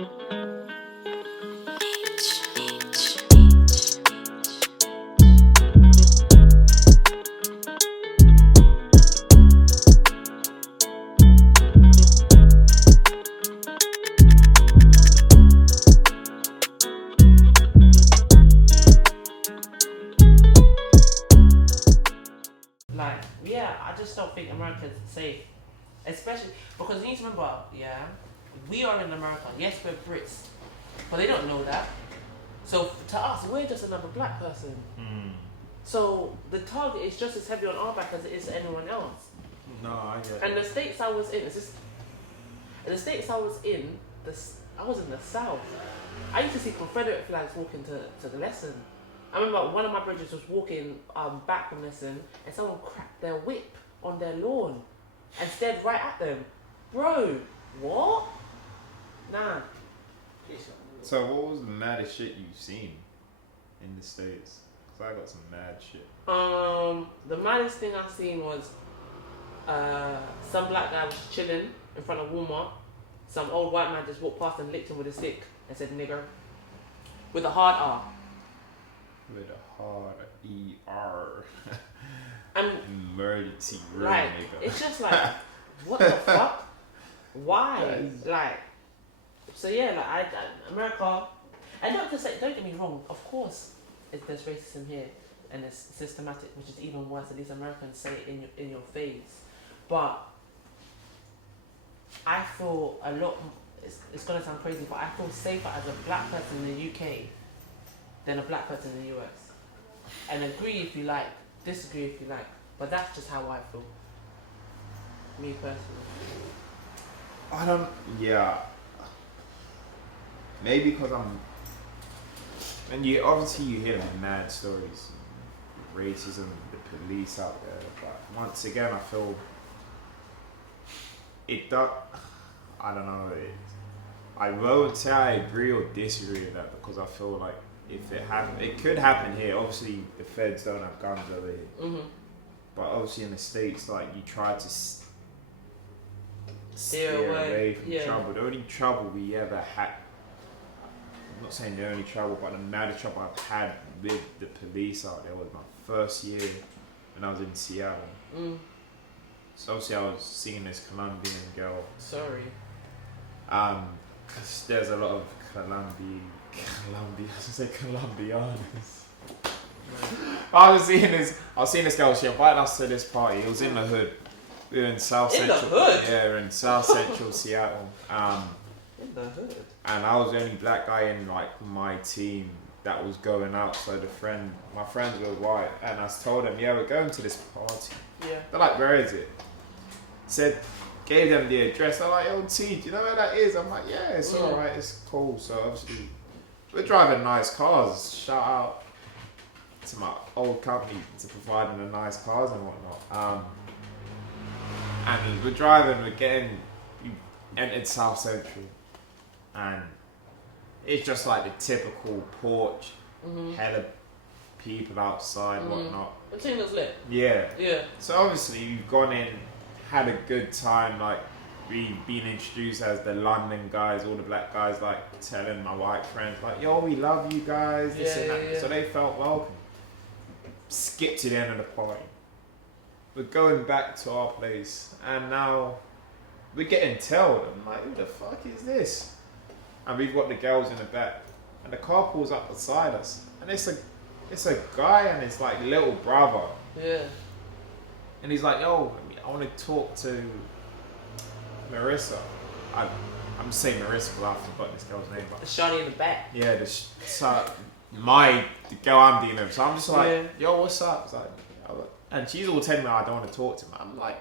Like, yeah, I just don't think America's safe. Especially because you need to remember, yeah, we are in America. Yes, we're Brits, but they don't know that. So to us, we're just another black person. So the target is just as heavy on our back as it is anyone else. No, I get it. And the states I was in, in the states I was in, I was in the South. I used to see Confederate flags walking to the lesson. I remember one of my brothers was walking back from lesson and someone cracked their whip on their lawn and stared right at them. Bro, what? Nah. So what was the maddest shit you've seen in the States? Because I got some mad shit. The maddest thing I seen was some black guy was chilling in front of Walmart. Some old white man just walked past and licked him with a stick and said nigger. With a hard R. With a hard ER. And emergency room, like, nigga. it's just like, what the fuck? Why? Like, so yeah, like America, and don't get me wrong, of course there's racism here and it's systematic, which is even worse. At least Americans say it in your face. But I feel a lot, it's gonna sound crazy, but I feel safer as a black person in the UK than a black person in the US. And agree if you like, disagree if you like, but that's just how I feel. Me personally. I don't. Yeah. Maybe because and you obviously you hear the mad stories, racism, the police out there. But once again, I feel it does. I don't know. I won't say I agree or disagree with that because I feel like if it happened, it could happen here. Obviously, the feds don't have guns over here. Mm-hmm. But obviously in the States, like you try to steer away from trouble. The only trouble we ever had, I'm not saying the only trouble, but the maddest trouble I've had with the police out there was my first year when I was in Seattle. So obviously I was seeing this Colombian girl. Sorry. Cause there's a lot of Colombians. I was seeing this girl. She invited us to this party. It was in the hood. We were in South Central. In the hood? Yeah, we're in South Central Seattle. In the hood. And I was the only black guy in like my team that was going out. So my friends were white, and I told them, yeah, we're going to this party. Yeah. They're like, where is it? Gave them the address. They're like, yo, T, do you know where that is? I'm like, yeah, it's alright, it's cool. So obviously, we're driving nice cars. Shout out to my old company to providing the nice cars and whatnot. And we're driving, we entered South Central, and it's just like the typical porch, hella people outside, whatnot. The thing was lit. Yeah. Yeah. So obviously we've gone in, had a good time, like we've been introduced as the London guys, all the black guys like telling my white friends like, yo, we love you guys, this and that. Yeah. So they felt welcome. Skip to the end of the party. We're going back to our place and now we're getting tailed. I'm like, who the fuck is this? And we've got the girls in the back and the car pulls up beside us and it's a guy and his like little brother. Yeah. And he's like, yo, I want to talk to Marissa. I'm saying Marissa because I forgot this girl's name. But the shawty in the back. Yeah, the girl I'm dealing with. So I'm just like, yo, what's up? It's like, and she's all telling me I don't want to talk to him. I'm like,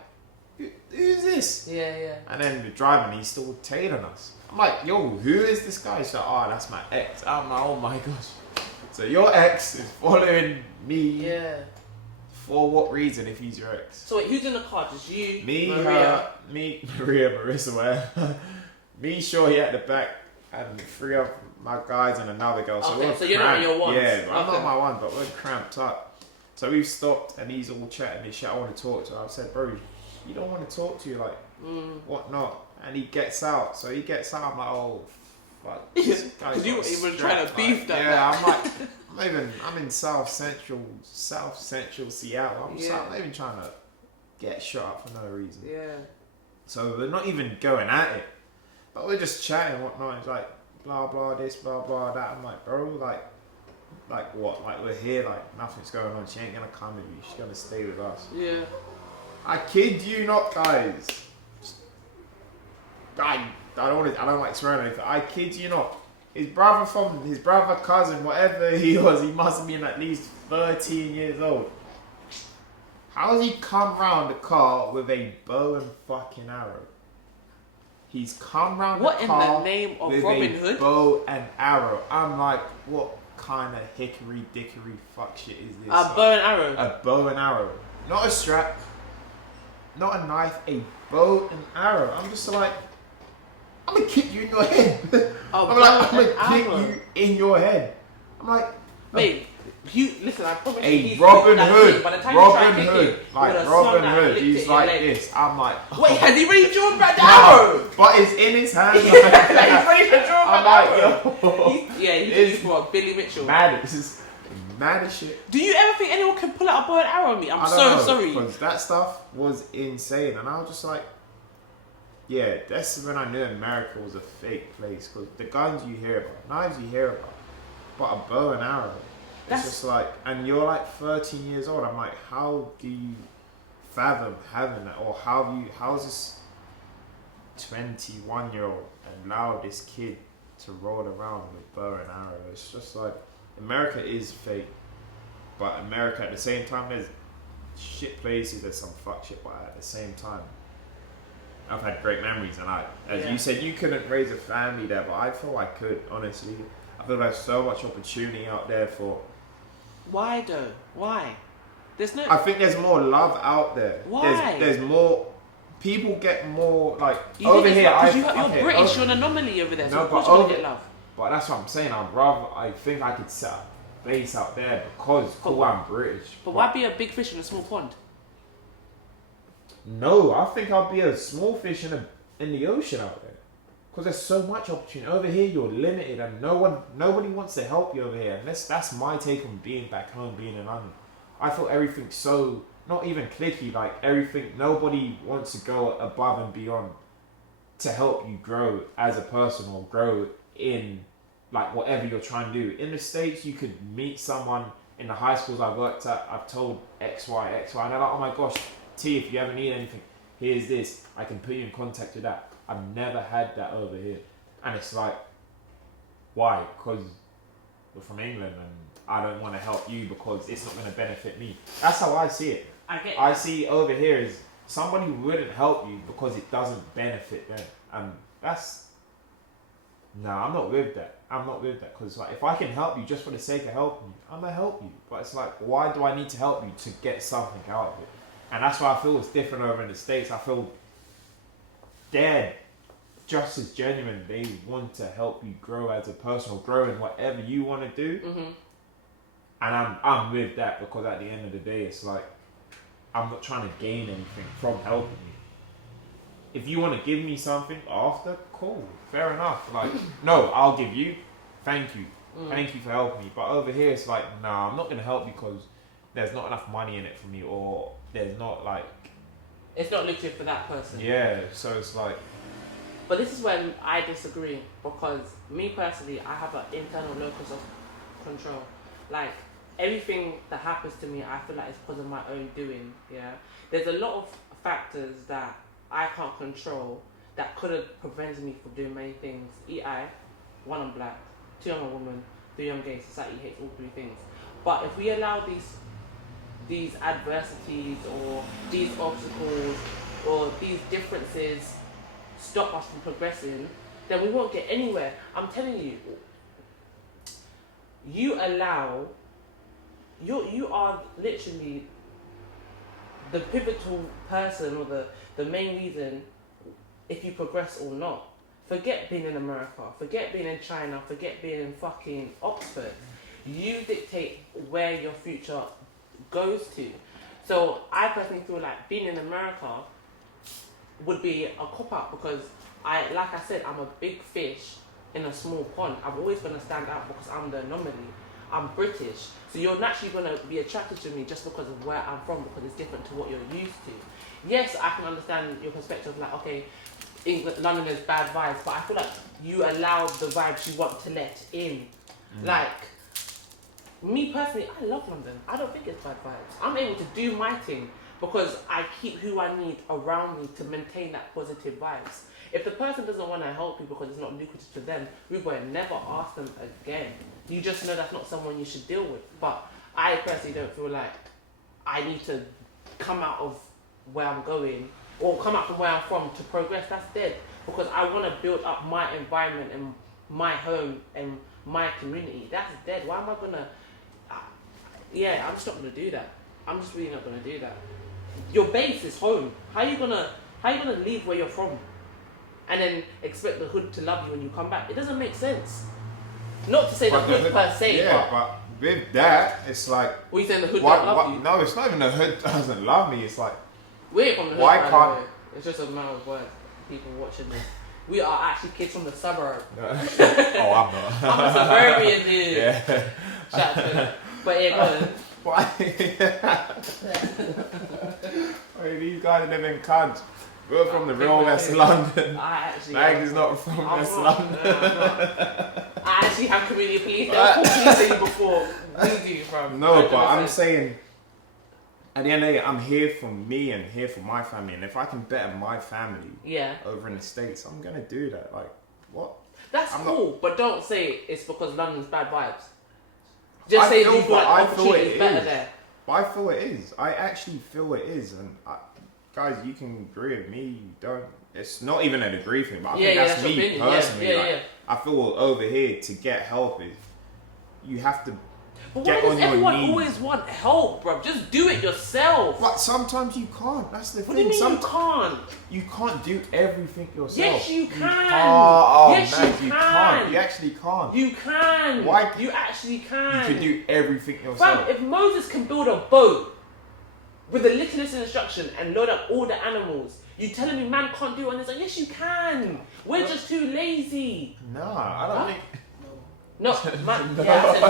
who's this? Yeah. And then we're driving, he's still tailing us. I'm like, yo, who is this guy? She's like, oh, that's my ex. I'm like, oh my gosh. So your ex is following me. Yeah. For what reason if he's your ex? So wait, who's in the car? Just you, me, Maria? Maria, Marissa, whatever. Me, Shorty at the back, and 3 of my guys and another girl. So okay, we're so you're not your ones. Yeah, I'm not my one, but we're cramped up. So we've stopped and he's all chatting me shit. I want to talk to her. I said, bro, you don't want to talk to you, like, what not? And he gets out. So he gets out. I'm like, oh, fuck. Because you were even trying to beef that. Yeah, I'm in South Central Seattle. I'm not even trying to get shot up for no reason. Yeah. So we're not even going at it, but we're just chatting and whatnot. It's like blah blah this, blah blah that. I'm like, bro, like what? Like we're here, like nothing's going on. She ain't gonna come with you. She's gonna stay with us. Yeah. I kid you not, guys. I don't like swearing or anything. I kid you not. His brother, cousin, whatever he was, he must have been at least 13 years old. How has he come round the car with a bow and fucking arrow? He's come round the car in the name of with Robin a Hood? bow and arrow. I'm like, what kind of hickory dickory fuck shit is this? A bow and arrow? A bow and arrow. Not a strap. Not a knife. A bow and arrow. I'm just like, I'm gonna kick you in your head. I'm gonna kick you in your head. I'm like, mate, listen, I promise you, a Robin Hood. By the time Robin you try Hood. kicking, Like Robin Hood. He's like this. I'm like, wait, has he really drawn back the arrow? But it's in his hand. He's ready to draw I'm back like, the arrow. He's what, Billy Mitchell. Mad. This is mad as shit. Do you ever think anyone can pull out a bow and arrow on me? I'm so sorry. Because that stuff was insane, and I was just like, yeah, that's when I knew America was a fake place. Because the guns you hear about, knives you hear about, but a bow and arrow, it's just like, and you're like 13 years old. I'm like, how do you fathom having that, or how is this 21-year-old allow this kid to roll around with a bow and arrow? It's just like, America is fake, but America at the same time, there's shit places, there's some fuck shit, but at the same time, I've had great memories, and as you said, you couldn't raise a family there, but I feel I could, honestly. I feel there's so much opportunity out there for... Why though? Why? There's no... I think there's more love out there. Why? There's more... People get more, like, over here... You're British, you're an anomaly over there, so of course you're going to get love. But that's what I'm saying, I think I could set up a base out there because I'm British. But why be a big fish in a small pond? No, I think I'll be a small fish in the ocean out there. Because there's so much opportunity. Over here, you're limited, and nobody wants to help you over here. And that's my take on being back home, being in London. I feel everything's so, not even cliquey, like everything, nobody wants to go above and beyond to help you grow as a person or grow in like whatever you're trying to do. In the States, you could meet someone in the high schools I've worked at, I've told X, Y, and they're like, oh my gosh, T, if you ever need anything, here's this, I can put you in contact with that. I've never had that over here. And it's like, why? Because we're from England and I don't want to help you because it's not going to benefit me. That's how I see it. I see over here is somebody wouldn't help you because it doesn't benefit them. And that's... No, I'm not with that. Because like, if I can help you just for the sake of helping you, I'm going to help you. But it's like, why do I need to help you to get something out of it? And that's why I feel it's different over in the States. I feel they're just as genuine. They want to help you grow as a person or grow in whatever you want to do. Mm-hmm. And I'm with that because at the end of the day, it's like, I'm not trying to gain anything from helping you. If you want to give me something after, cool, fair enough. Like, no, I'll give you. Thank you. Thank you for helping me. But over here, it's like, nah, I'm not going to help you because there's not enough money in it for me, or there's not like... It's not lucrative for that person. Yeah, so it's like... But this is when I disagree, because me personally, I have an internal locus of control. Like, everything that happens to me, I feel like it's because of my own doing, yeah? There's a lot of factors that I can't control that could have prevented me from doing many things. One, I'm black. 2, I'm a woman. 3, I'm gay. Society hates all 3 things. But if we allow these adversities or these obstacles or these differences stop us from progressing, then we won't get anywhere. I'm telling you, you are literally the pivotal person or the main reason if you progress or not. Forget being in America, forget being in China, forget being in fucking Oxford. You dictate where your future goes to. So I personally feel like being in America would be a cop-out because like I said, I'm a big fish in a small pond. I'm always going to stand out because I'm the anomaly. I'm British. So you're naturally going to be attracted to me just because of where I'm from, because it's different to what you're used to. Yes, I can understand your perspective, like, okay, England, London is bad vibes, but I feel like you allow the vibes you want to let in. Like, me personally, I love London. I don't think it's bad vibes. I'm able to do my thing because I keep who I need around me to maintain that positive vibes. If the person doesn't want to help you because it's not lucrative to them, we will never ask them again. You just know that's not someone you should deal with. But I personally don't feel like I need to come out of where I'm going or come out from where I'm from to progress. That's dead. Because I want to build up my environment and my home and my community. That's dead. Why am I going to... Yeah, I'm just not going to do that. I'm just really not going to do that. Your base is home. How are you gonna leave where you're from and then expect the hood to love you when you come back? It doesn't make sense. Not to say the hood per se. Yeah, but with that, it's like... What are you saying, the hood don't love you? No, it's not even the hood doesn't love me. It's like... We're from the hood, why by can't... the way. It's just a matter of words. People watching this. We are actually kids from the suburb. Oh, I'm not. I'm a suburban dude. Yeah. Shout out to them. But yeah, go on. Why? Wait, these guys live in cunts. We're from the real West London. Magda's not from West London. I actually have community police. They'll call policing before we do, bro. No, but I'm saying, at the end of the day, I'm here for me and here for my family. And if I can better my family over in the States, I'm going to do that. Like, what? That's cool, but don't say it's because London's bad vibes. Just say you feel like opportunity is better there. But I feel it is. I actually feel it is. And guys, you can agree with me. You don't. It's not even an agree thing, but I think that's me opinion. personally. I feel over here to get help is you have to but get why on does your everyone knees. always want help, bro? Just do it yourself. But sometimes you can't. That's the thing. What do you mean you can't? You can't do everything yourself. Yes, you can. Yes, you you can. can't. You actually can't. You can. Why? You actually can. You can do everything yourself. Fam, if Moses can build a boat with the littlest instruction and load up all the animals, you telling me man can't do it on his own? Yes, you can. We're just too lazy. No, I don't think. No, man. Yeah, I said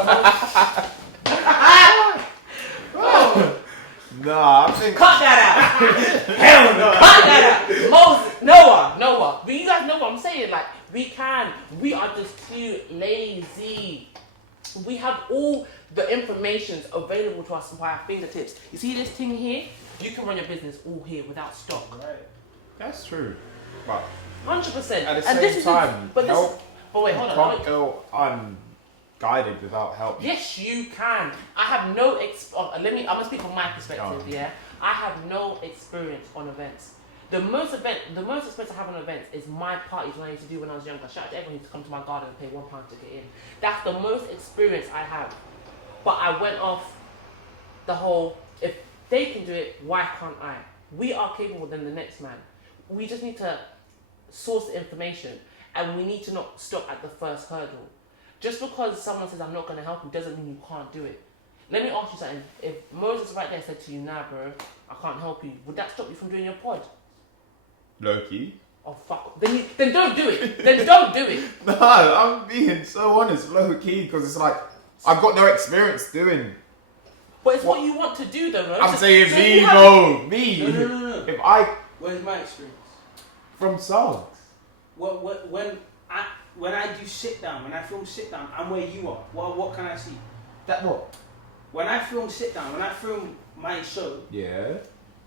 No, I think. cut that out. Hell no. Cut that out. Moses, Noah. But you guys know what I'm saying. Like, we can. We are just too lazy. We have all the information available to us by our fingertips. You see this thing here? You can run your business all here without stock. Right. That's true. But 100%. at the same time, but help. But wait, hold you on. can't go unguided without help. Yes, you can. I have no I'm gonna speak from my perspective. Yeah, I have no experience on events. The most experience I have on events is my parties when I used to do when I was younger. Shout out to everyone who used to come to my garden and pay £1 to get in. That's the most experience I have. But I went off the whole, if they can do it, why can't I? We are capable than the next man. We just need to source the information, and we need to not stop at the first hurdle. Just because someone says I'm not going to help you doesn't mean you can't do it. Let me ask you something. If Moses right there said to you, nah bro, I can't help you, would that stop you from doing your pod? Low-key. Oh fuck. Then don't do it. Then don't do it. No, I'm being so honest, low-key, because it's like, I've got no experience doing. But it's what you want to do though, right? I'm saying me, bro. Me. No. If I... Where's my experience? From songs. When I do sit down, when I film sit down, I'm where you are. What can I see? That what? When I film sit down, when I film my show, Yeah.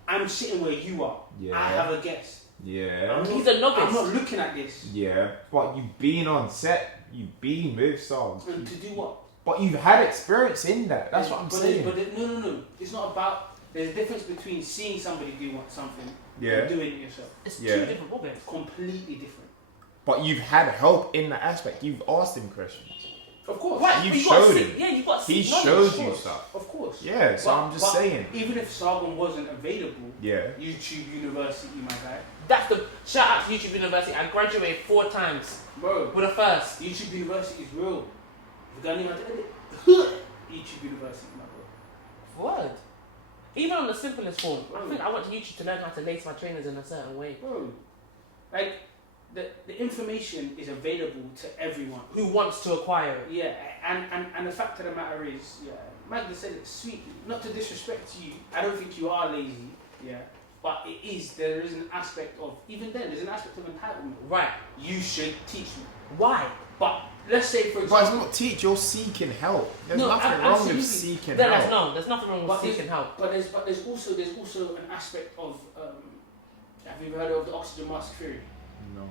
I'm sitting where you are. Yeah. I have a guest. Yeah. He's a novice. I'm not looking at this. Yeah. But you've been on set. You've been with songs. And to do what? But you've had experience in that. That's what I'm saying. No. It's not about... There's a difference between seeing somebody do something and doing it yourself. It's two different ballgames. It's completely different. But you've had help in that aspect. You've asked him questions. Of course. Right, You showed him. Yeah, you got He knowledge, showed of you course. stuff. Of course. Yeah, so I'm just saying. Even if Sargon wasn't available, Yeah. YouTube University, my guy. That's the shout out to YouTube University. I graduated 4 times. Bro. With a first. YouTube University is real. You don't even YouTube University, my bro. Word. Even on the simplest form. I think I went to YouTube to learn how to lace my trainers in a certain way. Bro. Like, the information is available to everyone. Who wants to acquire it? Yeah, and the fact of the matter is, yeah, Magda said it sweetly. Not to disrespect you, I don't think you are lazy, yeah. But there is an aspect of, even then, there's an aspect of entitlement. Right. You should teach me. Why? But let's say, for example... But it's not teach, you're seeking help. There's nothing wrong with seeking help. There's nothing wrong with seeking help. But there's also an aspect of, have you heard of the oxygen mask theory? No.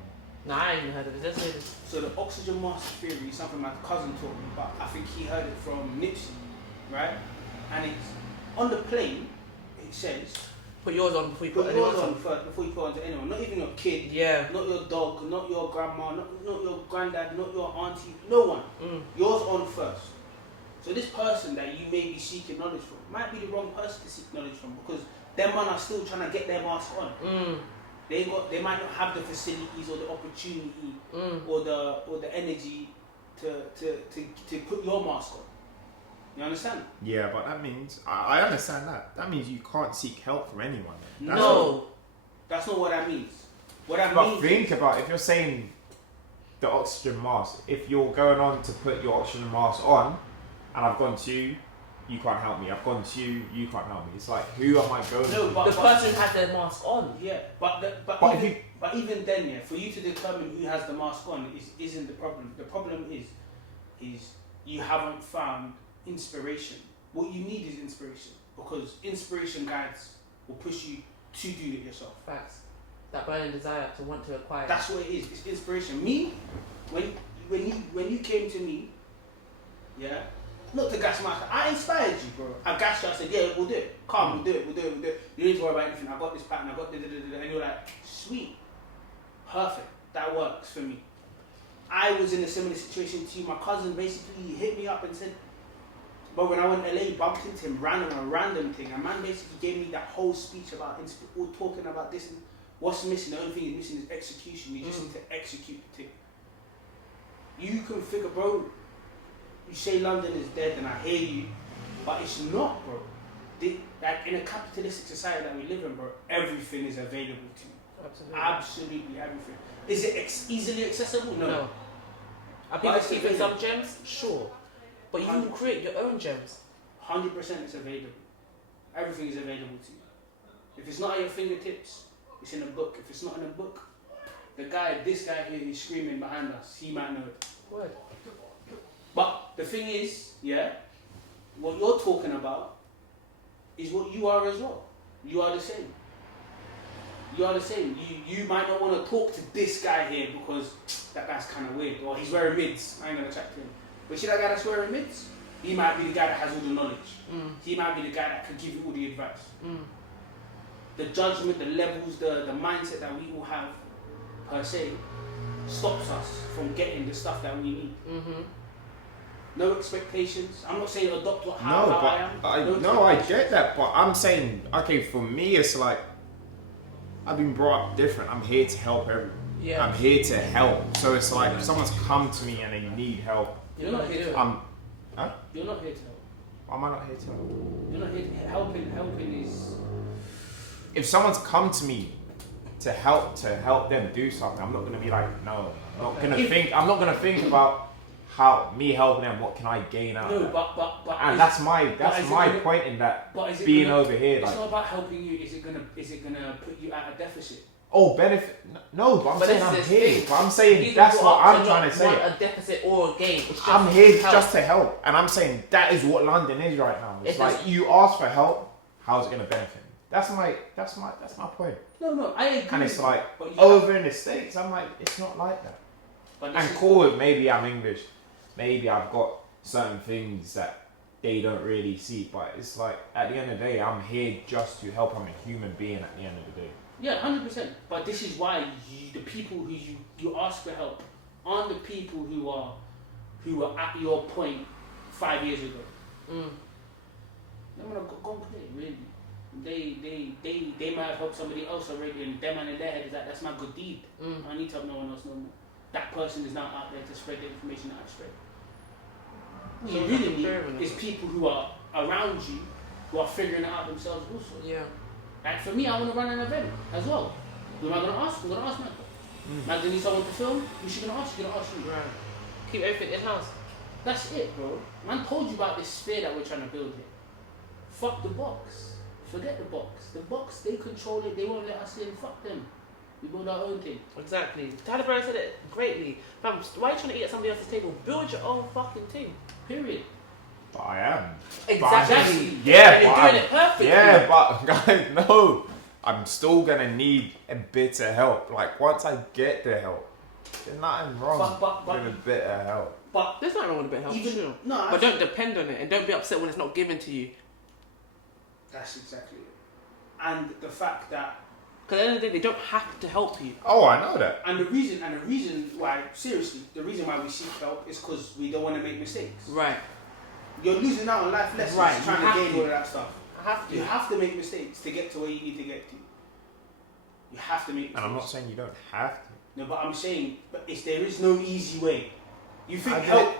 No, I ain't even heard of it. Let's say this. So the oxygen mask theory is something my cousin taught me, but I think he heard it from Nipsey, right? And it's, on the plane, it says... Put yours on before you put yours anyone on first, before you put onto anyone. Not even your kid, not your dog, not your grandma, not your granddad, not your auntie, no one. Yours on first. So this person that you may be seeking knowledge from might be the wrong person to seek knowledge from, because them man are still trying to get their mask on. They might not have the facilities or the opportunity or the energy to put your mask on. You understand? Yeah, but that means I understand that. That means you can't seek help from anyone. That's not what that means. What that but means. Think about if you're saying the oxygen mask. If you're going on to put your oxygen mask on, and I've gone to you, you can't help me. I've gone to you, you can't help me. It's like, who am I going to? But the person has their mask on. Yeah, but even then, yeah, for you to determine who has the mask on isn't the problem. The problem is you haven't found inspiration. What you need is inspiration, because inspiration guides will push you to do it yourself. Facts. That burning desire to want to acquire. That's what it is. It's inspiration. Me, when you came to me, yeah, not to gas my, I inspired you, bro. I gassed you. I said, yeah, we'll do it. We'll do it. You don't need to worry about anything. I got this pattern. I got and you're like, sweet, perfect. That works for me. I was in a similar situation to you. My cousin basically hit me up and said, but when I went to LA, bumped into him, a random thing. A man basically gave me that whole speech about all talking about this. And what's missing? The only thing is missing is execution. You just need to execute the thing. You can figure, bro. You say London is dead, and I hear you, but it's not, bro. Like in a capitalistic society that we live in, bro, everything is available to you. Absolutely everything. Is it easily accessible? No. Are people keeping some gems? Sure. But you can create your own gems. 100% it's available. Everything is available to you. If it's not at your fingertips, it's in a book. If it's not in a book, this guy here is screaming behind us. He might know it. Word. But the thing is, yeah, what you're talking about is what you are as well. You are the same. You are the same. You might not want to talk to this guy here because that guy's kind of weird, or he's wearing mids. I ain't gonna chat to him. But see that guy that's wearing mids? He might be the guy that has all the knowledge. He might be the guy that could give you all the advice. The judgment, the levels, the mindset that we all have, per se, stops us from getting the stuff that we need. No expectations. I'm not saying adopt how I am. I get that, but I'm saying, okay, for me, it's like, I've been brought up different. I'm here to help everyone. Yeah. I'm here to help. So it's like, if someone's come to me and they need help, you're not here to help. You're not here to help. Why am I not here to help? You're not here to help. Helping is... If someone's come to me to help them do something, I'm not going to be like, no. I'm not going to think about how me helping them, what can I gain out of that? But and that's my point in that being over here. It's not about helping you. Is it gonna put you at a deficit? Oh, benefit? No, but I'm saying I'm here. But I'm saying that's what I'm trying to say. A deficit or a gain. I'm here just to help, and I'm saying that is what London is right now. It's like you ask for help. How's it gonna benefit me? That's my point. No, I agree. And it's like over in the States, I'm like, it's not like that. And cool, maybe I'm English. Maybe I've got certain things that they don't really see, but it's like, at the end of the day, I'm here just to help. I'm a human being at the end of the day. Yeah, 100%. But this is why the people who you ask for help aren't the people who are at your point 5 years ago. I'm gonna go and play, really. They might have helped somebody else already, and them and in their head is like, that's my good deed. I need to help no one else no more. That person is now out there to spread the information that I've spread. What you really need is people who are around you, who are figuring it out themselves also. Yeah. Like for me, I want to run an event as well. Who am I going to ask? I'm going to ask Magda. Magda needs someone to film. Who's she gonna ask? She's gonna ask you. Right. Keep everything in house. That's it, bro. Man told you about this sphere that we're trying to build here. Fuck the box. Forget the box. The box, they control it. They won't let us in. Fuck them. We build our own thing. Exactly. Tyler Perry said it greatly. Fam, why are you trying to eat at somebody else's table? Build your own fucking thing. Period. But I am. Exactly. Yeah, and you're doing it perfectly. Yeah, but guys, no. I'm still gonna need a bit of help. Like once I get the help, there's nothing wrong with a bit of help. But there's nothing wrong with a bit of help. Even, sure. No, but don't depend on it, and don't be upset when it's not given to you. That's exactly it. And the fact that, because at the end of the day, they don't have to help you. Oh, I know that. And the reason why, seriously, the reason why we seek help is because we don't want to make mistakes. Right. You're losing out on life lessons trying to gain all of that stuff. You have to make mistakes to get to where you need to get to. You have to make mistakes. And I'm not saying you don't have to. No, but I'm saying, there is no easy way. You think help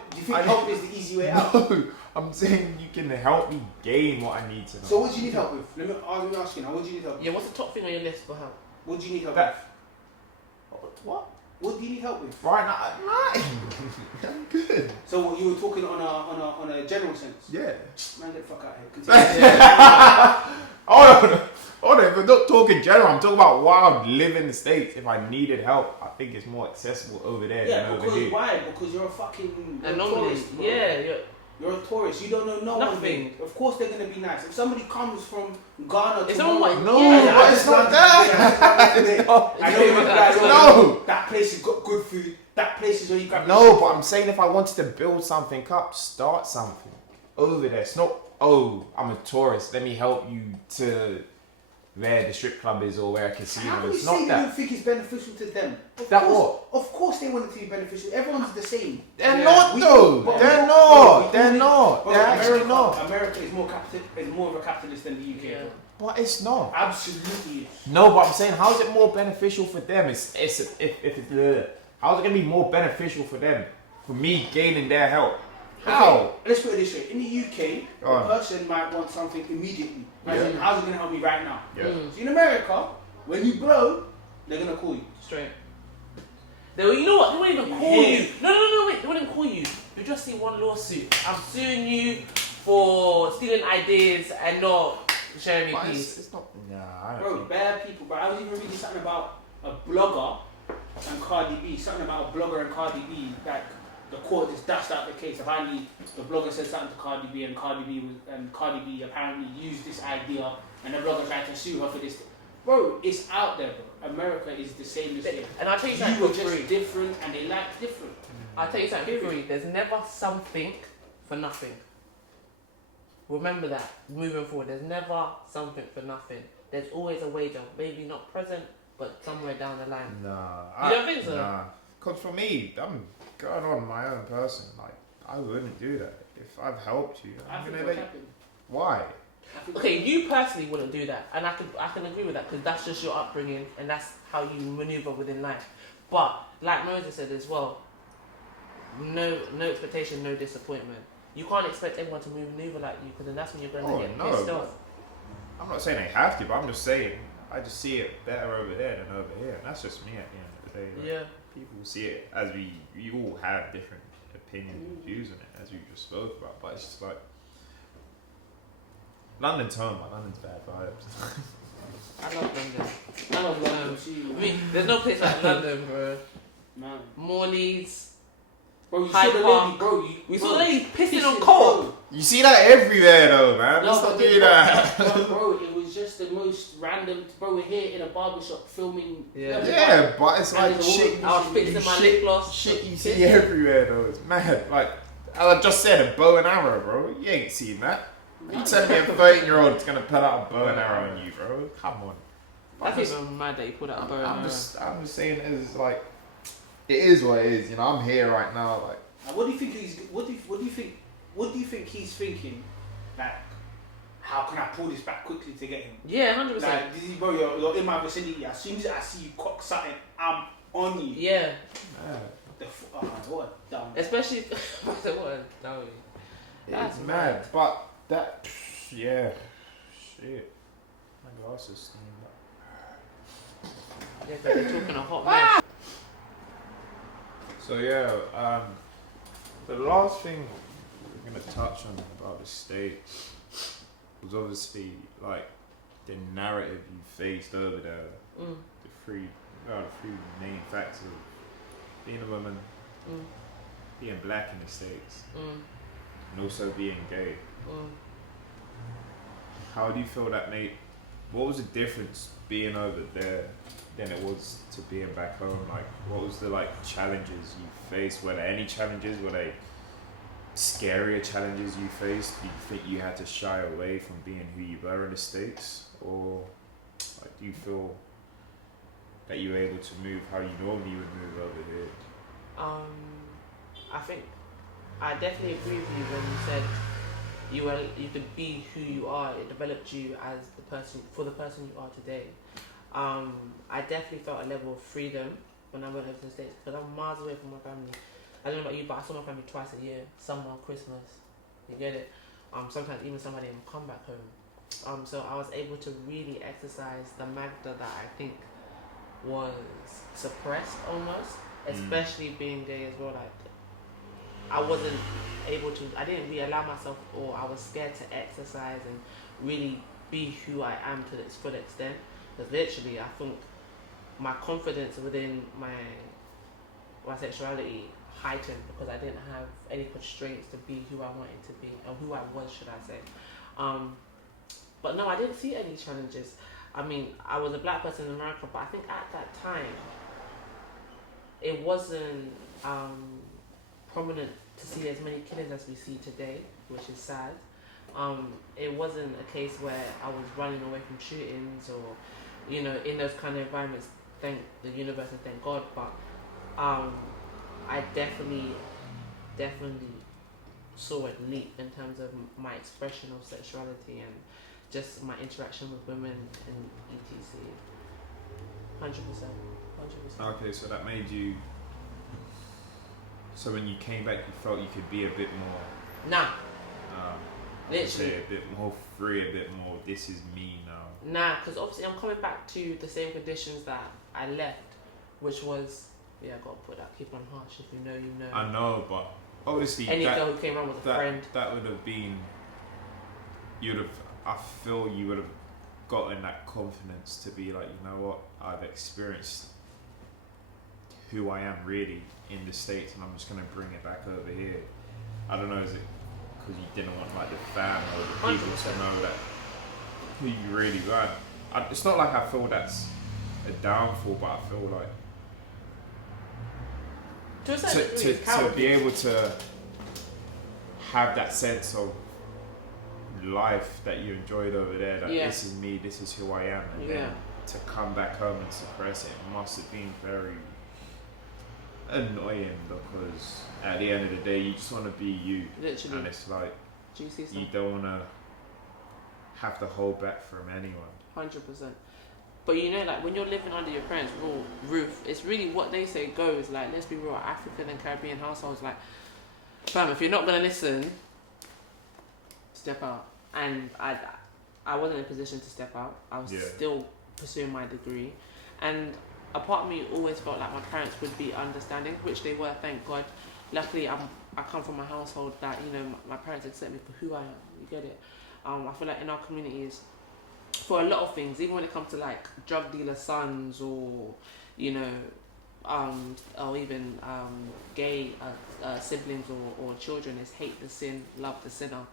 is the easy way out? No, I'm saying you can help me gain what I need to know. So what do you need help with? Let me ask you now, what do you need help with? Yeah, what's the top thing on your list for help? What do you need help with? What? What do you need help with? Right now, I'm good. So what, you were talking on a general sense? Yeah. Man, get the fuck out of here. Hold on, if we're not talking general, I'm talking about while I live in the States. If I needed help, I think it's more accessible over there than over here. Why? Because you're a fucking tourist, bro. Yeah, you're a tourist. You don't know nothing. Of course they're gonna be nice. If somebody comes from Ghana to it's not that. No. That place has got good food. That place is where you grab. No, but I'm saying if I wanted to build something up, start something over there. It's not, I'm a tourist, let me help you to where the strip club is or where a casino is. How can you say you don't think it's beneficial to them? Of course they want it to be beneficial. Everyone's the same. They're not though. They're not. They're actually not. America is more of a capitalist than the UK. Yeah. But it's not. Absolutely is. No, but I'm saying, how is it more beneficial for them? How's it going to be more beneficial for them? For me gaining their help? How? Okay, let's put it this way. In the UK, a person might want something immediately. How's it going to help me right now? Yeah. So in America, when you blow, they're going to call you. Straight. You know what? They won't even call you. No, wait. They won't even call you. You just see one lawsuit. I'm suing you for stealing ideas and not sharing me peace. It's not. Nah, I don't Bro, think. bad people. But I was even reading something about a blogger and Cardi B. Something about a blogger and Cardi B. Like, the court just dashed out the case. Apparently, the blogger said something to Cardi B, and Cardi B apparently used this idea, and the blogger tried to sue her for this. Bro, it's out there, bro. America is the same as here. And I'll tell you something. You were just different, and they like different. I'll tell you something. Free. There's never something for nothing. Remember that. Moving forward, there's never something for nothing. There's always a wager. Maybe not present, but somewhere down the line. Nah. You don't think so? Nah. Because for me, I'm going on my own person. Like, I wouldn't do that. If I've helped you, I'm going to let you. Why? Okay, you personally wouldn't do that, and I can agree with that because that's just your upbringing and that's how you maneuver within life. But like Moses said as well, no expectation, no disappointment. You can't expect everyone to maneuver like you because then that's when you're going to get pissed off. I'm not saying they have to, but I'm just saying I just see it better over there than over here, and that's just me at the end of the day. Like, yeah. People see it as we all have different opinions and views on it, as we just spoke about. But it's just like London's home, but London's bad vibes. I love London. I mean, there's no place like London, bro. Man. Morleys. Bro, you saw the lady, bro. We saw the lady pissing on coal. You see that everywhere, though, man. Let's not do that. Bro, it was just the most random. Bro, we're here in a barbershop filming. Yeah, but it's like shit. I was fixing my lip gloss. Shit you see everywhere, though. It's mad. Like, as I just said, a bow and arrow, bro. You ain't seen that. You tell me a 13-year-old is gonna put out a bow and arrow on you, bro. Come on. That's even mad that you put out a bow and arrow. I'm just saying it's like, it is what it is. You know, I'm here right now. Like, what do you think he's thinking? Like, how can I pull this back quickly to get him? Yeah, 100%. Like, bro, you're in my vicinity. As soon as I see you cock something, I'm on you. Yeah. What a dumb. Especially, what a dumb. It's mad, but that, yeah, shit. My glasses steamed up. Yeah, because they're talking a hot man. So yeah, the last thing we're gonna touch on about the States was obviously like the narrative you faced over there. Mm. The three main factors of being a woman, being black in the States, and also being gay. How do you feel that made? What was the difference being over there than it was to being back home? Like, what was the challenges you faced? Were there any challenges? Were they scarier challenges you faced? Do you think you had to shy away from being who you were in the States, or do you feel that you were able to move how you normally would move over here? I think I definitely agree with you when you said you could be who you are. It developed you as the person you are today. I definitely felt a level of freedom when I went over to the States because I'm miles away from my family. I don't know about you, but I saw my family twice a year, summer, Christmas. You get it? Sometimes even somebody will come back home. So I was able to really exercise the Magda that I think was suppressed almost, especially being gay as well. Like, I didn't really allow myself, or I was scared to exercise and really be who I am to its full extent. Because literally, I think my confidence within my sexuality heightened because I didn't have any constraints to be who I wanted to be, or who I was, should I say. But no, I didn't see any challenges. I mean, I was a black person in America, but I think at that time, it wasn't prominent to see as many killings as we see today, which is sad. It wasn't a case where I was running away from shootings or, in those kind of environments, thank the universe and thank God, but I definitely saw it leap in terms of my expression of sexuality and just my interaction with women and etc. 100%. Okay, so that made you. So when you came back, you felt you could be a bit more. Nah. Literally. A bit more free, a bit more. This is me now. Nah, because obviously I'm coming back to the same conditions that I left, which was I gotta put that keep on harsh. If you know, you know. I know, but obviously any girl who came around with a friend. That would have been. I feel you would have gotten that confidence to be like, you know what, I've experienced who I am really in the States, and I'm just gonna bring it back over here. I don't know, is it because you didn't want the fam or the people to know that who you really were? It's not like I feel that's a downfall, but I feel like to be able to have that sense of life that you enjoyed over there, that this is me, this is who I am, and then to come back home and suppress it must have been very annoying, because at the end of the day you just want to be you. Literally. And it's like you don't want to have to hold back from anyone. 100%. But when you're living under your parents' roof, it's really what they say goes. Like, let's be real, African and Caribbean households, like, fam, if you're not gonna listen, step out. And I wasn't in a position to step out. I was still pursuing my degree, and a part of me always felt like my parents would be understanding, which they were, thank God. Luckily, I come from a household that my parents accept me for who I am. You get it? I feel like in our communities, for a lot of things, even when it comes to like drug dealer sons or or even gay siblings or children, is hate the sin, love the sinner.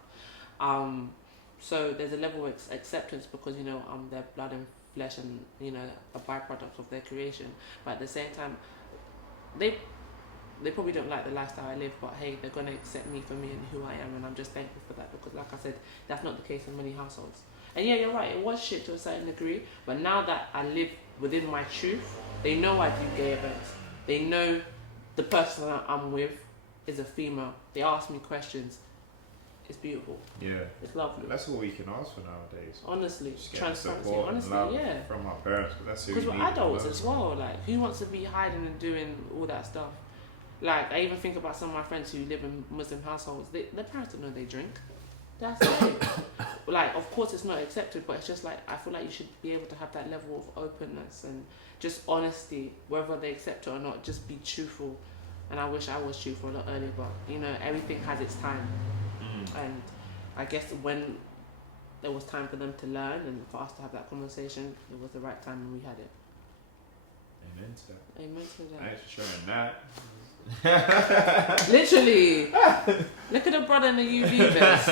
So there's a level of acceptance because I'm their blood and flesh and a byproduct of their creation. But at the same time, they probably don't like the lifestyle I live, but hey, they're gonna accept me for me and who I am, and I'm just thankful for that, because like I said, that's not the case in many households. And yeah, you're right, it was shit to a certain degree, but now that I live within my truth, they know I do gay events. They know the person that I'm with is a female. They ask me questions. It's beautiful. Yeah. It's lovely. That's all we can ask for nowadays. Honestly, transparency. Support honestly, and love yeah. From our parents, because we're adults as well. Like, who wants to be hiding and doing all that stuff? Like, I even think about some of my friends who live in Muslim households. Their parents don't know they drink. That's it. Like, of course, it's not accepted, but it's just like, I feel like you should be able to have that level of openness and just honesty, whether they accept it or not. Just be truthful And I wish I was truthful a lot earlier, but you know, everything has its time. And I guess when there was time for them to learn and for us to have that conversation, it was the right time and we had it. Amen to that. Amen to that. Thanks for showing that. Literally. Look at the brother in the UV vest.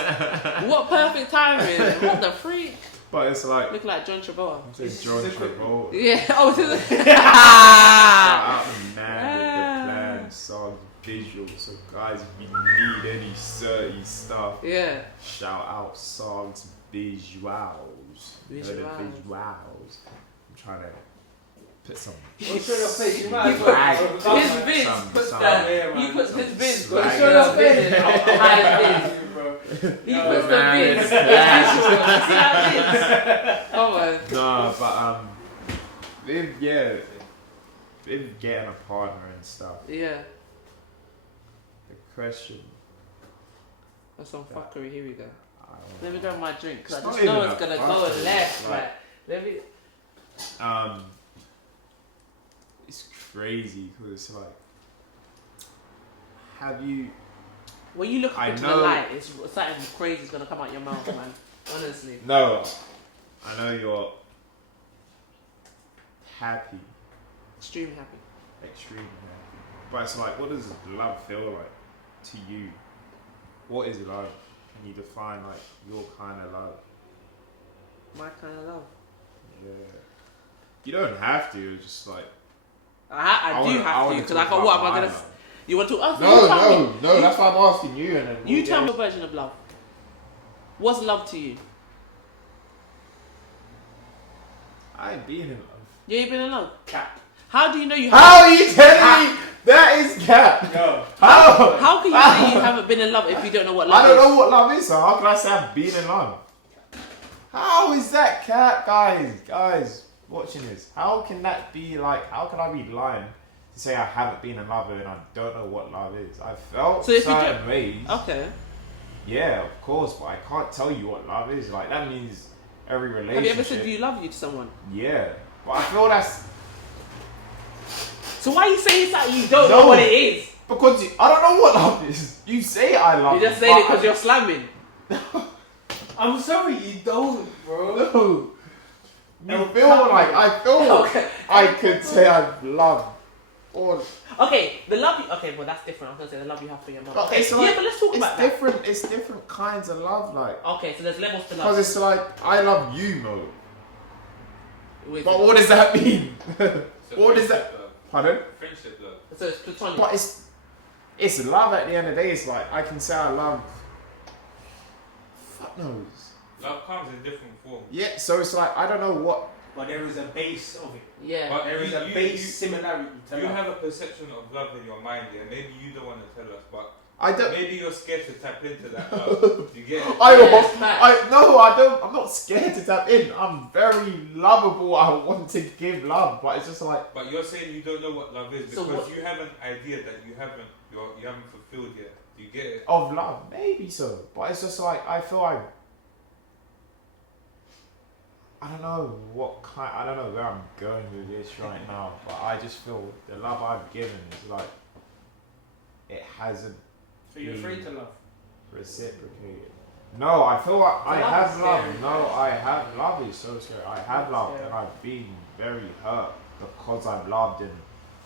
What perfect timing. What the freak? But it's like... Look like John Travolta. It's John Travolta. Yeah. Oh, this is... Shout out the man with the plan, songs, visuals. So guys, if you need any certain stuff, yeah. shout out songs, visuals. Visuals. I'm trying to put some... What's on your face? You might as Swag. well. His biz puts that. He puts his biz. Swag. What's on your face? He puts the biz. See how it is? Oh my. Nah, but with getting a partner and stuff. Yeah. The question. That's some fuckery. Here we go. I don't Let me know. grab my drink because I It's just not know even it's a gonna go fuckery, left. like- Like, let me. It's crazy because it's like, have you? When you look I into the know- light, it's something crazy is gonna come out your mouth, man. Honestly. No, I know you're happy, Extreme happy. extremely happy, but it's like, what does love feel like to you? What is love? Can you define like your kind of love? My kind of love. Yeah, you don't have to. It's just like I do have to because I got what am I gonna? You want to? Oh, No. That's why I'm asking you, and then You tell me your version of love. What's love to you? I ain't been in love. You ain't been in love. Cap. How do you know you? How are you telling me that is cap? No. How? How can you say you haven't been in love if you don't know what love I don't is? know what love is, so how can I say I've been in love? How is that cap, guys watching this? How can that be like, how can I be lying to say I haven't been in love and I don't know what love is? I felt So if you certain don't- ways. Okay. Yeah, of course, but I can't tell you what love is. Like, that means every relationship. Have you ever said you love you to someone? Yeah, but I feel that's... So why are you saying something you don't know what it is? Because I don't know what love is. You say I love you. You're just saying it because you're slamming. I'm sorry, you don't, bro. No. You feel like, I feel Okay. I could say I've loved. Or... Okay, the love you. Okay, well that's different. I was gonna say the love you have for your mum. Okay, so yeah, like, but let's talk it's about different. It's different kinds of love, like. that. Okay, so there's levels to Because love. it's like I love you, Mo. Wait, But what does that mean? So What is that? friendship, though. Pardon? Friendship, though. so it's platonic. But it's love at the end of the day. It's like I can say I love. Fuck knows. Love comes in different forms. Yeah, so it's like I don't know what. But there is a base of it. Yeah. But There is a base similarity to You love. have a perception of love in your mind, yeah. Maybe you don't want to tell us, but I don't. maybe you're scared to tap into that love. You get it? I'm not scared to tap in. I'm very lovable. I want to give love, but it's just like But you're saying you don't know what love is So because what- you have an idea that you haven't fulfilled yet. You get it? of love, maybe so, but it's just like I feel like I don't know what kind. I don't know where I'm going with this right now, but I just feel the love I've given is like it hasn't So you're afraid to love. reciprocated. No, I feel like I love have is love. scary. No, I have love is so scary. I have Love loved is and scary. I've been very hurt because I've loved and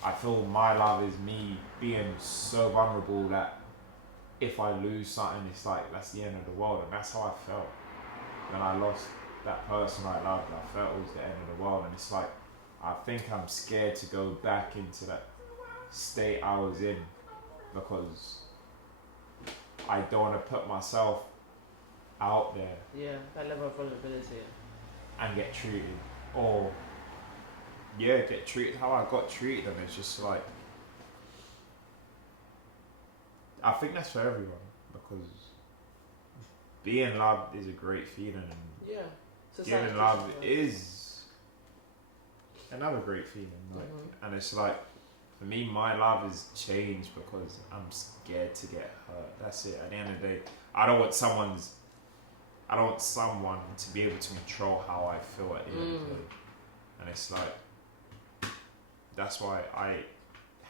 I feel my love is me being so vulnerable that if I lose something, it's like that's the end of the world, and that's how I felt when I lost that person I loved. I felt it was the end of the world, and it's like I think I'm scared to go back into that state I was in because I don't want to put myself out there Yeah, that level of vulnerability. and get treated or get treated how I got treated, and it's just like I think that's for everyone because being loved is a great feeling and Yeah. giving love is another great feeling, like, and it's like for me my love has changed because I'm scared to get hurt. That's it. At the end of the day, I don't want someone to be able to control how I feel at the end of the day, and it's like that's why I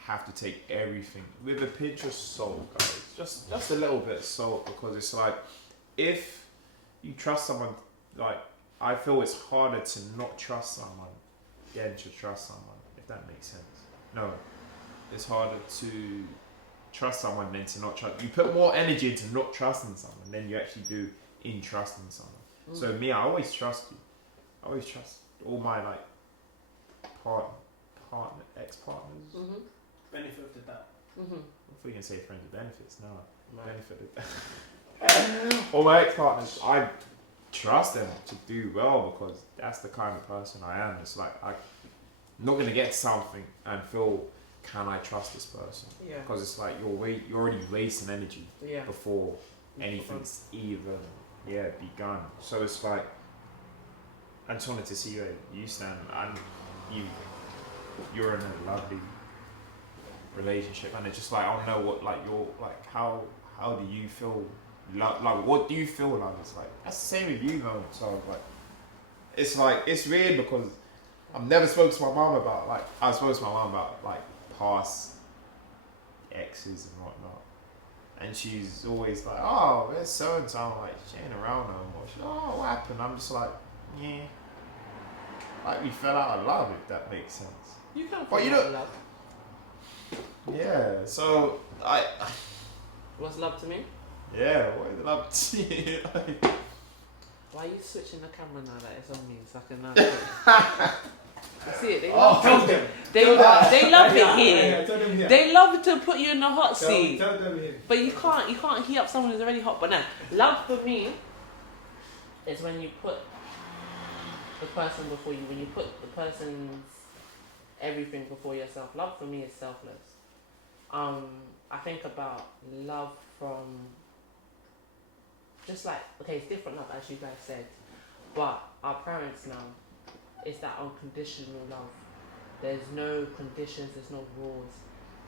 have to take everything with a pinch of salt, guys. Just a little bit of salt, because it's like, if you trust someone, like, I feel it's harder to not trust someone than to trust someone, if that makes sense. No, it's harder to trust someone than to not trust. You put more energy into not trusting someone than you actually do in trusting someone. So me, I always trust you. I always trust all my like ex-partners. Benefit of the doubt. I thought you can say friends with benefits. No, Right. benefit. All my ex-partners, I trust them to do well, because that's the kind of person I am. It's like I'm not gonna get something and feel, can I trust this person? Yeah. Because it's like you're already wasting energy Yeah. before anything's even begun. So it's like, I just wanted to see where you stand, and you're in a lovely relationship, and it's just like, I don't know what, like, you're like, how do you feel love, like, what do you feel love is like? That's the same with you though. So like it's weird, because I've never spoken to my mom about, like, I spoke to my mom about like past exes and whatnot, and she's always like, oh, where's so and so? I'm like, she ain't around no more. She's like, oh, what happened? I'm just like, yeah, like we fell out of love, if that makes sense. You can't But you fall out know- of love. Yeah, so What's love to me? yeah, what is love to you? Why are you switching the camera now that it's on me so I can now? You see it? They love Tell it. them. They love it here. Yeah, tell them here. They love to put you in the hot seat. Tell them here. But you can't heat up someone who's already hot. But now, love for me is when you put the person before you, when you put the person's everything before yourself. Love for me is selfless. I think about love from just like, okay, it's different love as you guys said, but our parents now, it's that unconditional love. There's no conditions, there's no rules.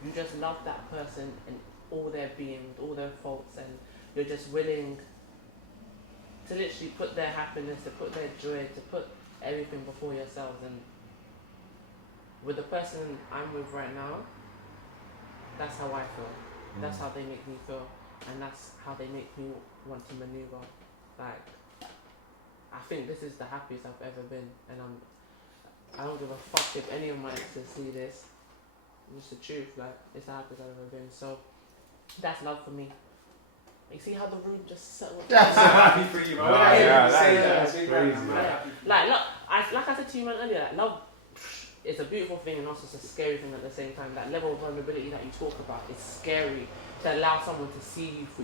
You just love that person and all their being, all their faults, and you're just willing to literally put their happiness, to put their joy, to put everything before yourselves. And with the person I'm with right now, that's how I feel. That's how they make me feel, and that's how they make me want to maneuver. Like, I think this is the happiest I've ever been, and I don't give a fuck if any of my exes see this. It's the truth. Like, it's the happiest I've ever been. So that's love for me. You see how the room just settled? I'm so happy for you, man. That's crazy. Like, look, like I said to you man earlier, like, love is a beautiful thing and also it's a scary thing at the same time. That level of vulnerability that you talk about is scary, to allow someone to see you for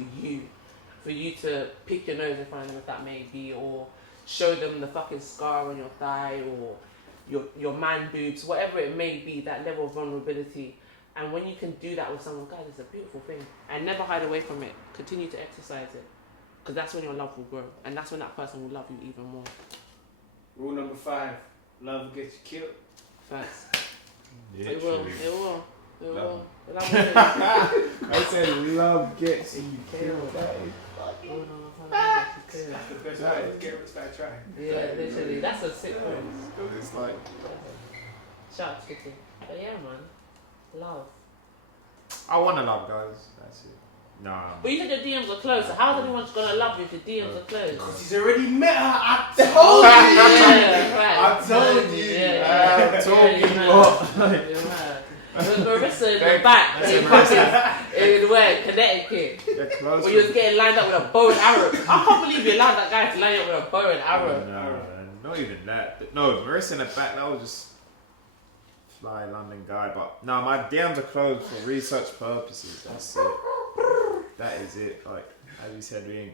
you to pick your nose in front of them, if that may be, or show them the fucking scar on your thigh, or your man boobs, whatever it may be, that level of vulnerability. And when you can do that with someone, guys, it's a beautiful thing. And never hide away from it. Continue to exercise it. Because that's when your love will grow. And that's when that person will love you even more. Rule number 5: love gets you killed. Facts. Literally. It will. It will. It will. I said love gets you killed. That is fucking. That's the best way to get rich by trying. Yeah, literally. That's a sick one. It's like, Shout out to Kitty. But yeah, man. Love. I want to love, guys. That's it. Nah. But you said your DMs are closed, so how's anyone gonna love you if your DMs are closed? Because he's already met her. I told you. Yeah, right. I told you. Yeah, I'm talking You're mad. Marissa in the back, in where? Connecticut. They're close. When you was getting lined up with a bow and arrow. I can't believe you allowed that guy to line up with a bow and arrow. No, not even that. No, Marissa in the back, that was just fly London guy. But no, my DMs are closed for research purposes. That's it. That is it. Like, as you said, we ain't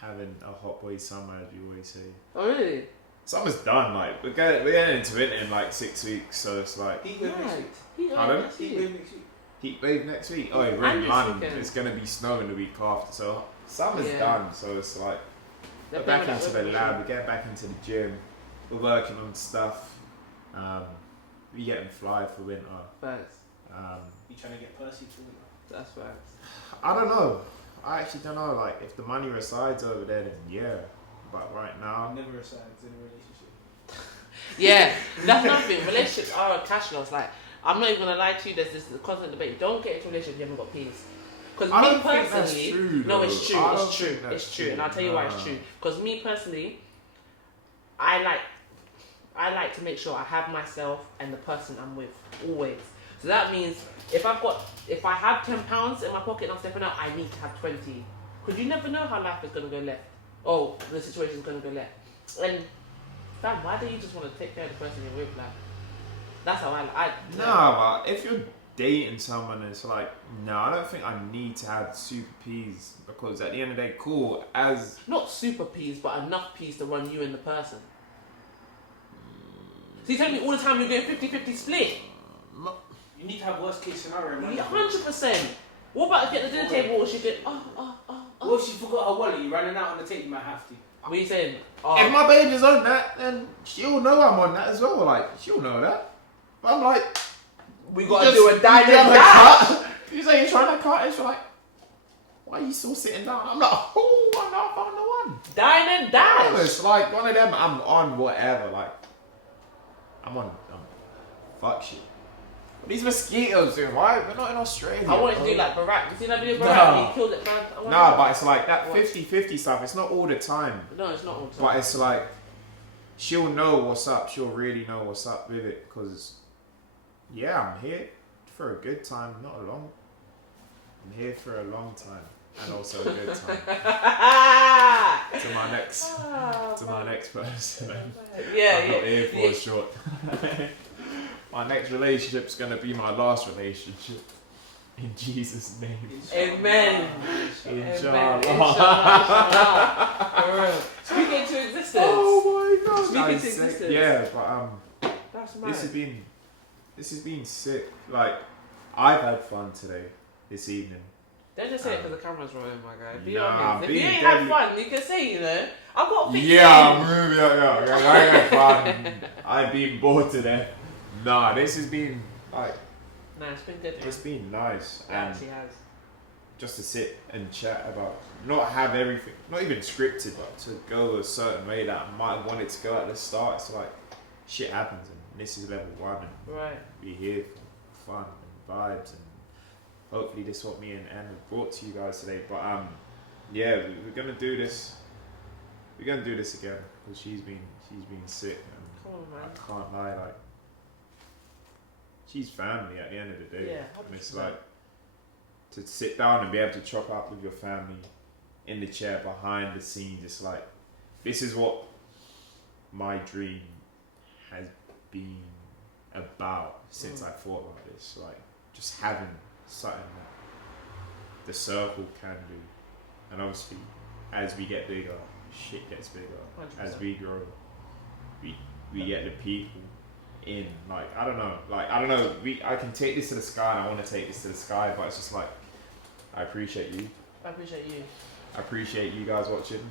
having a hot boy summer, as you always say. Oh, really? Summer's done. Like, we're getting into it in like 6 weeks, so it's like Heat wave next week. Pardon? Heat wave next week. heat wave next week. Oh, we're And in this London. weekend. It's gonna be snowing the week after, so summer's Yeah. done. So it's like we're back into the lab. We get back into the gym. We're working on stuff. We getting fly for winter. Facts. You trying to get Percy for it? That's facts. I don't know. I actually don't know. Like, if the money resides over there, then yeah. But right now, Never resides in a relationship. Yeah, that's nothing. Relationships are a cash loss. Like, I'm not even gonna lie to you. There's this constant debate. Don't get into a relationship if you haven't got peas. Because I me don't think that's personally, true, no, though. it's true. I don't It's true. think that's It's true, true. and I'll tell you why it's true. Because me personally, I like to make sure I have myself and the person I'm with always. So that means if I have £10 in my pocket and I'm stepping out, I need to have 20. Because you never know how life is gonna go left. Oh, the situation is gonna go left. And fam, why don't you just want to take care of the person you're with? Like, that's how I. No, but if you're dating someone, it's like, no, I don't think I need to have super peas, because at the end of the day, cool, as... Not super peas, but enough peas to run you and the person. So you tell me all the time you're going 50-50 split? You need to have worst case scenario, man. Yeah, 100%. What about if you're at the dinner table, she get, Well, she forgot her wallet, you running out on the tape, you might have to. What are you saying? If my baby's on that, then she'll know I'm on that as well. Like, she'll know that. But I'm like, we gotta do a dine and dash. You say you're trying to cut it, she's like, why are you still sitting down? I'm like, oh, I know I found the one. Dine and dash. It's like one of them, I'm on whatever. Like, I'm fuck shit. These mosquitoes, dude, why? We're not in Australia. I wanted to do like Barack. You seen that video of Barack? Nah. He killed it, man. Nah, but it's like that 50-50 stuff. It's not all the time. No, it's not all the time. But it's like, she'll know what's up. She'll really know what's up with it. Because, yeah, I'm here for a good time, not a long. I'm here for a long time. And also a good time. to my next person. I'm not here for a short. My next relationship's gonna be my last relationship. In Jesus' name. Amen. Inshallah. Inshallah. Speak into existence. Oh my God. Speak into existence. Yeah, but that's mad. this has been sick. Like, I've had fun today, this evening. Don't just say it because the camera's rolling, my guy. Be Nah, honest. If you ain't had fun, you can say, you know, I've got fixed Yeah, I had fun. I've been bored today. Nah, this has been like. Nah, it's been good. It's been nice, It and actually has. just to sit and chat about, not have everything, not even scripted, but to go a certain way that I might have wanted to go at the start. It's like shit happens, and this is level 1, and Right. we're here for fun and vibes, and hopefully this is what me and Anne have brought to you guys today. But yeah, we're gonna do this. We're gonna do this again because she's been sick, and Come on, man. I can't lie, like. She's family at the end of the day. Yeah, and it's 100%. like to sit down and be able to chop up with your family in the chair behind the scenes. It's like, this is what my dream has been about since I thought about this. Like, just having something that the circle can do. And obviously, as we get bigger, shit gets bigger. 100%. As we grow, we get the people in, like, I don't know, I can take this to the sky, and I want to take this to the sky, but it's just like, I appreciate you. I appreciate you. I appreciate you guys watching.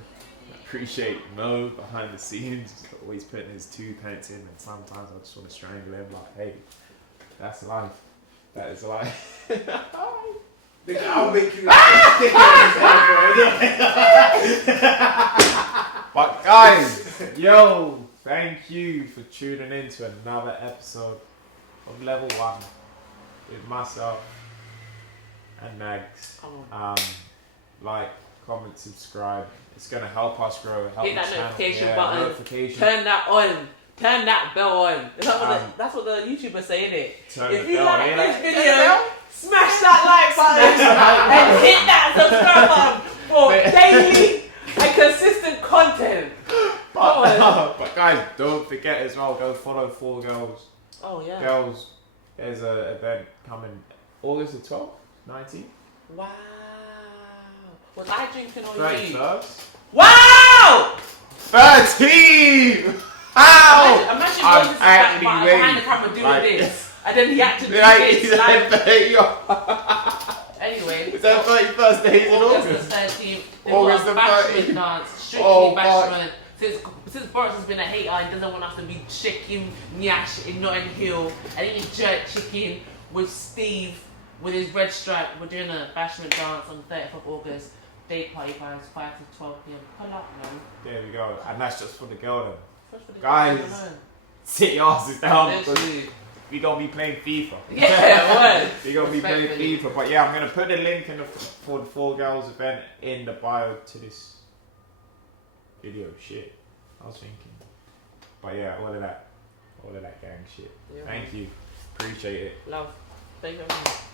I appreciate Mo behind the scenes, always putting his 2 pence in, and sometimes I just want to strangle him, like, hey, that's life. That is life. I'll make you like stick But guys, yo, thank you for tuning in to another episode of Level 1 with myself and Mags. Like, comment, subscribe. It's gonna help us grow. Help Hit that the channel. notification button. Notification. Turn that on. Turn that bell on. Is that that's what the YouTubers say, innit? If you like this video, smash that like button and hit that subscribe button for daily and consistent content. But guys, don't forget as well, go follow 4 Girls. Oh yeah. Girls, there's an event coming August the 12th, 19th. Wow. Was I drinking or you? 31st. Wow! 13! How? Imagine I'm Moses is actually behind waiting. the camera doing Like, this. And then he had to do Like, this. Like, anyway, anyway. is that 31st days in August August? the 13th. They August got a the bashment 13th. dance. Strictly Oh, bashment. Since Boris has been a hater and doesn't want us to be chicken nyash in Notting Hill and eating jerk chicken with Steve with his red stripe, we're doing a bashment dance on the 30th of August. Day party times 5 to 12 p.m. Pull up, man. There we go. And that's just for the girl then. First for the Guys, girls, sit your asses down. Literally. we gonna be playing FIFA. Yeah, word. We gonna be playing Respectfully. FIFA. But yeah, I'm gonna put the link for the 4 Girls event in the bio to this video. Shit, I was thinking. But yeah, all of that gang shit. Yeah, Thank you, appreciate it. Love. Thank you very much.